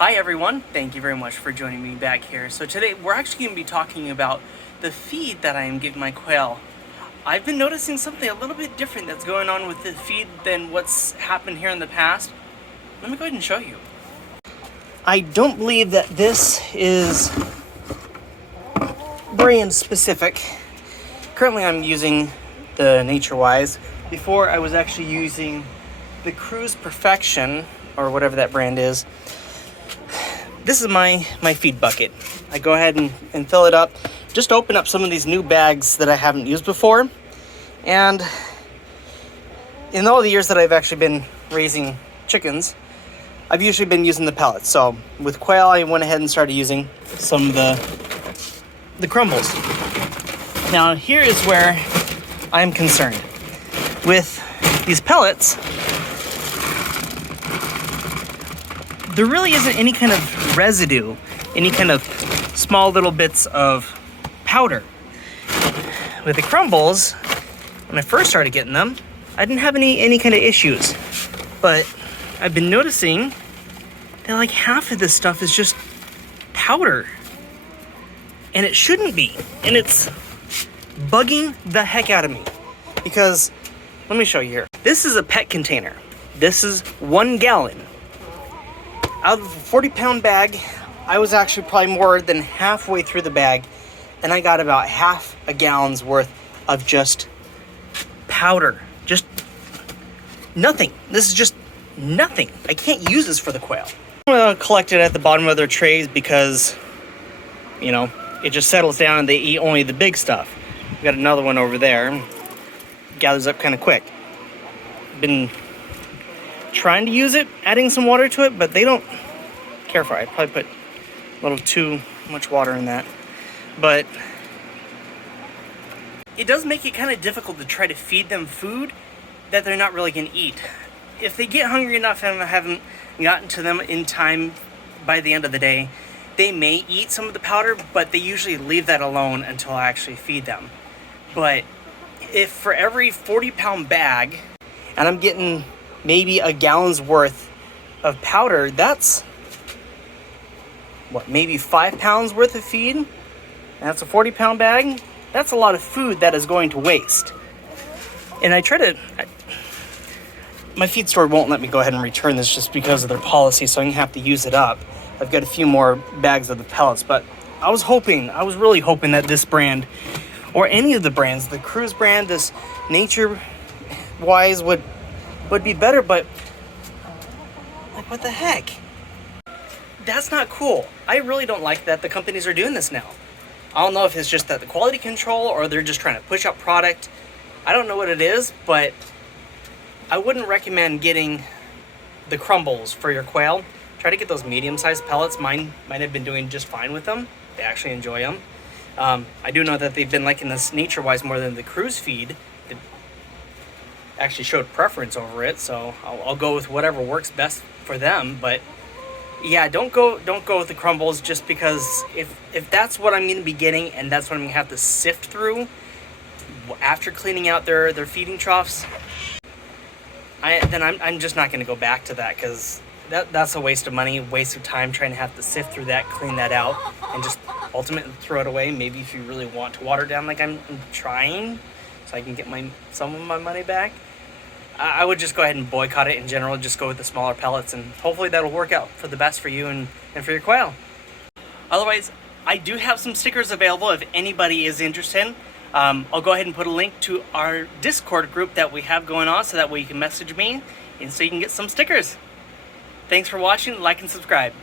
Hi everyone, thank you very much for joining me back here. So today we're actually going to be talking about the feed that I am giving my quail. I've been noticing something a little bit different that's going on with the feed than what's happened here in the past. Let me go ahead and show you. I don't believe that this is brand specific. Currently I'm using the Nature-Wise. Before I was actually using the Kruse Perfection, or whatever that brand is. This is my feed bucket. I go ahead and fill it up. Just open up some of these new bags that I haven't used before. And in all the years that I've actually been raising chickens, I've usually been using the pellets. So with quail, I went ahead and started using some of the Crumbles. Now here is where I'm concerned. With these pellets, there really isn't any kind of residue, any kind of small little bits of powder. With the Crumbles, when I first started getting them, I didn't have any kind of issues. But I've been noticing that like half of this stuff is just powder. And it shouldn't be. And it's bugging the heck out of me. Because, let me show you here. This is a pet container. This is 1 gallon. Out of a 40-pound bag, I was actually probably more than halfway through the bag, and I got about half a gallon's worth of just powder. Just nothing. This is just nothing. I can't use this for the quail. I'm going to collect it at the bottom of their trays because, you know, it just settles down and they eat only the big stuff. We got another one over there. Gathers up kind of quick. Been trying to use it, adding some water to it, but they don't care for it. I probably put a little too much water in that. But it does make it kind of difficult to try to feed them food that they're not really going to eat. If they get hungry enough and I haven't gotten to them in time by the end of the day, they may eat some of the powder, but they usually leave that alone until I actually feed them. But if for every 40-pound bag, and I'm getting maybe a gallon's worth of powder, that's what, maybe 5 pounds worth of feed? And that's a 40-pound bag. That's a lot of food that is going to waste. And my feed store won't let me go ahead and return this just because of their policy, so I'm gonna have to use it up. I've got a few more bags of the pellets, but I was really hoping that this brand, or any of the brands, the Kruse brand, this Nature-Wise would be better, but like, what the heck? That's not cool. I really don't like that the companies are doing this now. I don't know if it's just that the quality control or they're just trying to push out product. I don't know what it is, but I wouldn't recommend getting the Crumbles for your quail. Try to get those medium-sized pellets. Mine might have been doing just fine with them. They actually enjoy them. I do know that they've been liking this Nature-Wise more than the Kruse feed. Actually showed preference over it, so I'll go with whatever works best for them. But yeah, don't go with the Crumbles just because if that's what I'm going to be getting and that's what I'm going to have to sift through after cleaning out their feeding troughs, then I'm just not going to go back to that, because that's a waste of money, waste of time trying to have to sift through that, clean that out, and just ultimately throw it away. Maybe if you really want to water down like I'm trying, so I can get some of my money back, I would just go ahead and boycott it in general. Just go with the smaller pellets, and hopefully that'll work out for the best for you and for your quail. Otherwise, I do have some stickers available if anybody is interested. I'll go ahead and put a link to our Discord group that we have going on, so that way you can message me and so you can get some stickers. Thanks for watching. Like and subscribe.